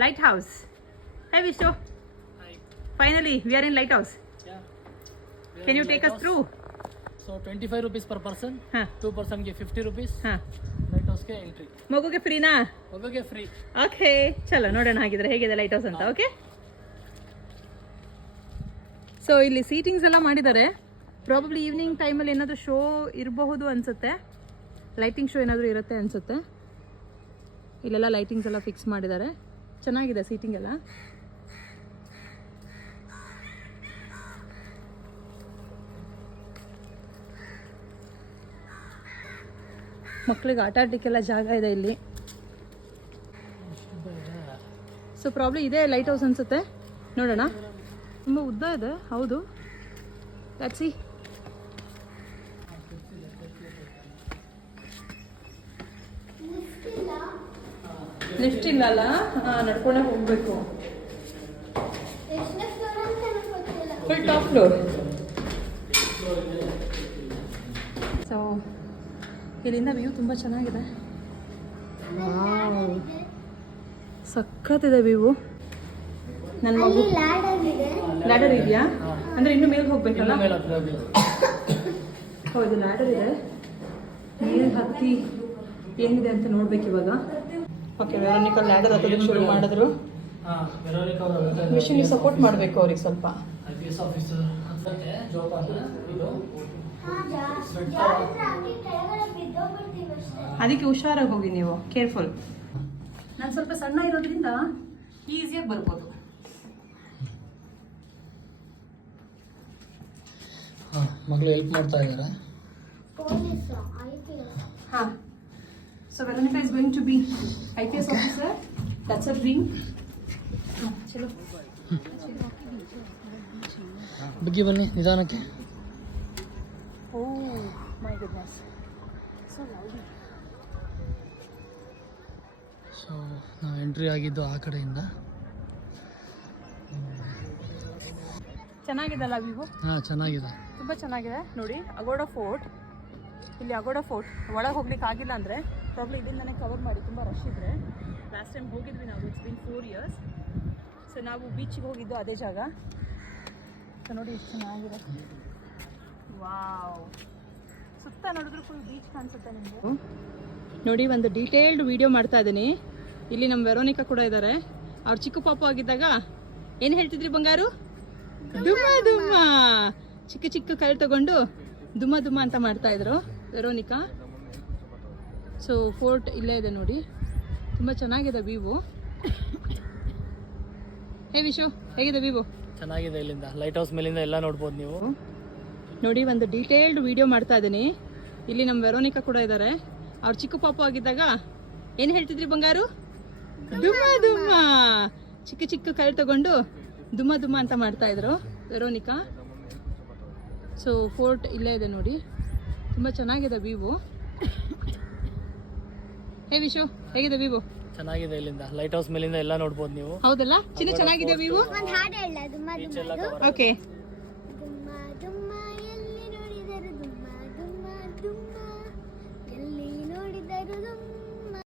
Lighthouse. Hey Vishnu. Hi. Finally, we are in Lighthouse. Yeah. Can you take us through? So 25 rupees per person. Huh. 2 person get 50 rupees. Huh. Lighthouse ke entry. ಮಗುಗೆ ಫ್ರೀನಾ? ಮಗುಗೆ free. Okay, ಚಲೋ ನೋಡೋಣ ಹಾಗಿದ್ರೆ ಹೇಗಿದೆ light house ಅಂತ. Okay, so ಇಲ್ಲಿ seatings ಎಲ್ಲ ಮಾಡಿದ್ದಾರೆ. ಪ್ರಾಬಬ್ಲಿ ಈವ್ನಿಂಗ್ ಟೈಮಲ್ಲಿ ಏನಾದರೂ ಶೋ ಇರಬಹುದು ಅನಿಸುತ್ತೆ, ಲೈಟಿಂಗ್ ಶೋ ಏನಾದರೂ ಇರುತ್ತೆ ಅನಿಸುತ್ತೆ. ಇಲ್ಲೆಲ್ಲ ಲೈಟಿಂಗ್ಸ್ ಎಲ್ಲ ಫಿಕ್ಸ್ ಮಾಡಿದ್ದಾರೆ, ಚೆನ್ನಾಗಿದೆ ಸೀಟಿಂಗ್ ಎಲ್ಲ. ಮಕ್ಕಳಿಗೆ ಆಟ ಆಡಲಿಕ್ಕೆಲ್ಲ ಜಾಗ ಇದೆ ಇಲ್ಲಿ. ಸೊ ಪ್ರಾಬ್ಲಮ್ ಇದೆ ಲೈಟ್ ಹೌಸ್ ಅನಿಸುತ್ತೆ, ನೋಡೋಣ. ತುಂಬ ಉದ್ದ ಇದೆ, ಹೌದು. Let's see. ಲಿಫ್ಟ್ ಇಲ್ಲ ಅಲ್ಲ, ನಡ್ಕೊಂಡೇ ಹೋಗಬೇಕು. Full top floor. ಸೊ ಇಲ್ಲಿಂದ ವ್ಯೂ ತುಂಬ ಚೆನ್ನಾಗಿದೆ. ಸಖತ್ತಿದೆ ವ್ಯೂ. ನನ್ನ ಮಗು ಲ್ಯಾಡರ್ ಇದೆಯಾ ಅಂದರೆ ಇನ್ನೂ ಮೇಲೆ ಹೋಗ್ಬೇಕಲ್ಲ? ಹೌದು, ಲ್ಯಾಡರ್ ಇದೆ. ಮೇಲೆ ಹತ್ತಿ ಏನಿದೆ ಅಂತ ನೋಡ್ಬೇಕು ಇವಾಗ. ಓಕೆ, ವೆರೋನಿಕಾ ಲ್ಯಾಡರ್ ಹತ್ತೋದಕ್ಕೆ ಶುರು ಮಾಡಿದ್ರು. ಮಿಷನ್ಗೆ ಸಪೋರ್ಟ್ ಮಾಡಬೇಕು ಅವ್ರಿಗೆ ಸ್ವಲ್ಪ. ಅದಕ್ಕೆ ಹುಷಾರಾಗಿ ಹೋಗಿ ನೀವು, ಕೇರ್ಫುಲ್. ನಾನು ಸ್ವಲ್ಪ ಸಣ್ಣ ಇರೋದ್ರಿಂದ ಈಸಿಯಾಗಿ ಬರ್ಬೋದು. ಮಗಳು ಹೆಲ್ಪ್ ಮಾಡ್ತಾ ಇದ್ದಾರೆ. ಹಾಂ, so Veronica is going to be IPS officer. That's a dream. ಹಾಂ, ಚಲೋ ಬಗ್ಗೆ ಬನ್ನಿ ನಿಧಾನಕ್ಕೆ. Oh my goodness, so lovely. So ನಾವು ಎಂಟ್ರಿ ಆಗಿದ್ದು ಆ ಕಡೆಯಿಂದ. ಚೆನ್ನಾಗಿದೆಲ್ಲ ವ್ಯೂ? ಹಾಂ, ಚೆನ್ನಾಗಿದೆ, ತುಂಬ ಚೆನ್ನಾಗಿದೆ. ನೋಡಿ, ಅಗೋಡ ಫೋರ್ಟ್. ಇಲ್ಲಿ ಅಗೋಡ ಫೋರ್ಟ್ ಒಳಗೆ ಹೋಗ್ಲಿಕ್ಕೆ ಆಗಿಲ್ಲ ಅಂದರೆ ಪ್ರಾಬ್ಲಮ್ ಇಲ್ಲಿಂದನೇ ಕವರ್ ಮಾಡಿ, ತುಂಬ ರಶ್ ಇದ್ದರೆ. ಲಾಸ್ಟ್ ಟೈಮ್ ಹೋಗಿದ್ವಿ ನಾವು, ಇಟ್ಸ್ ಬಿನ್ 4 years. ಸೊ ನಾವು ಬೀಚಿಗೆ ಹೋಗಿದ್ದು ಅದೇ ಜಾಗ. ಸೊ ನೋಡಿ ಎಷ್ಟು ಚೆನ್ನಾಗಿದೆ. ವಾವ್, ಸುತ್ತ ನೋಡಿದ್ರು ಫುಲ್ ಬೀಚ್ ಕಾಣಿಸುತ್ತೆ ನಿಮಗೆ. ನೋಡಿ, ಒಂದು ಡೀಟೇಲ್ಡ್ ವಿಡಿಯೋ ಮಾಡ್ತಾ ಇದ್ದೀನಿ. ಇಲ್ಲಿ ನಮ್ಮ ವೆರೋನಿಕಾ ಕೂಡ ಇದ್ದಾರೆ. ಅವ್ರು ಚಿಕ್ಕ ಪಾಪು ಆಗಿದ್ದಾಗ ಏನು ಹೇಳ್ತಿದ್ರಿ ಬಂಗಾರು? ದುಮ್ಮ ದುಮ್ಮ. ಚಿಕ್ಕ ಚಿಕ್ಕ ಕೈ ತಗೊಂಡು ದುಮ್ಮ ದುಮ್ಮ ಅಂತ ಮಾಡ್ತಾ ಇದ್ರು ವೆರೋನಿಕಾ. ಸೊ ಫೋರ್ಟ್ ಇಲ್ಲೇ ಇದೆ ನೋಡಿ, ತುಂಬ ಚೆನ್ನಾಗಿದೆ ವ್ಯೂ. ಹೇ ವಿಶು, ಹೇಗಿದೆ ವ್ಯೂ? ಚೆನ್ನಾಗಿದೆ. ಇಲ್ಲಿಂದ ಲೈಟ್ ಹೌಸ್ ಮೇಲಿಂದ ಎಲ್ಲ ನೋಡ್ಬೋದು ನೀವು. ನೋಡಿ, ಒಂದು ಡೀಟೇಲ್ಡ್ ವಿಡಿಯೋ ಮಾಡ್ತಾ ಇದ್ದೀನಿ. ಇಲ್ಲಿ ನಮ್ಮ ವೆರೋನಿಕಾ ಕೂಡ ಇದ್ದಾರೆ. ಅವ್ರು ಚಿಕ್ಕ ಪಾಪು ಆಗಿದ್ದಾಗ ಏನು ಹೇಳ್ತಿದ್ರಿ ಬಂಗಾರು? ದುಮ್ಮ ದುಮ್ಮ. ಚಿಕ್ಕ ಚಿಕ್ಕ ಕೈ ತಗೊಂಡು ದುಮ್ಮ ದುಮ್ಮ ಅಂತ ಮಾಡ್ತಾ ಇದ್ರು ವೆರೋನಿಕಾ. ಸೊ ಫೋರ್ಟ್ ಇಲ್ಲೇ ಇದೆ ನೋಡಿ, ತುಂಬ ಚೆನ್ನಾಗಿದೆ ವ್ಯೂ. ಹೇ ವಿಶು, ಹೇಗಿದೆ ವ್ಯೂ? ಚೆನ್ನಾಗಿದೆ. ಇಲ್ಲಿಂದ ಲೈಟ್ ಹೌಸ್ ಮೇಲಿಂದ ಎಲ್ಲ ನೋಡ್ಬೋದು ನೀವು. ಹೌದಲ್ಲ ಚಿನ್ನ, ಚೆನ್ನಾಗಿದೆ ವ್ಯೂ. ಓಕೆ.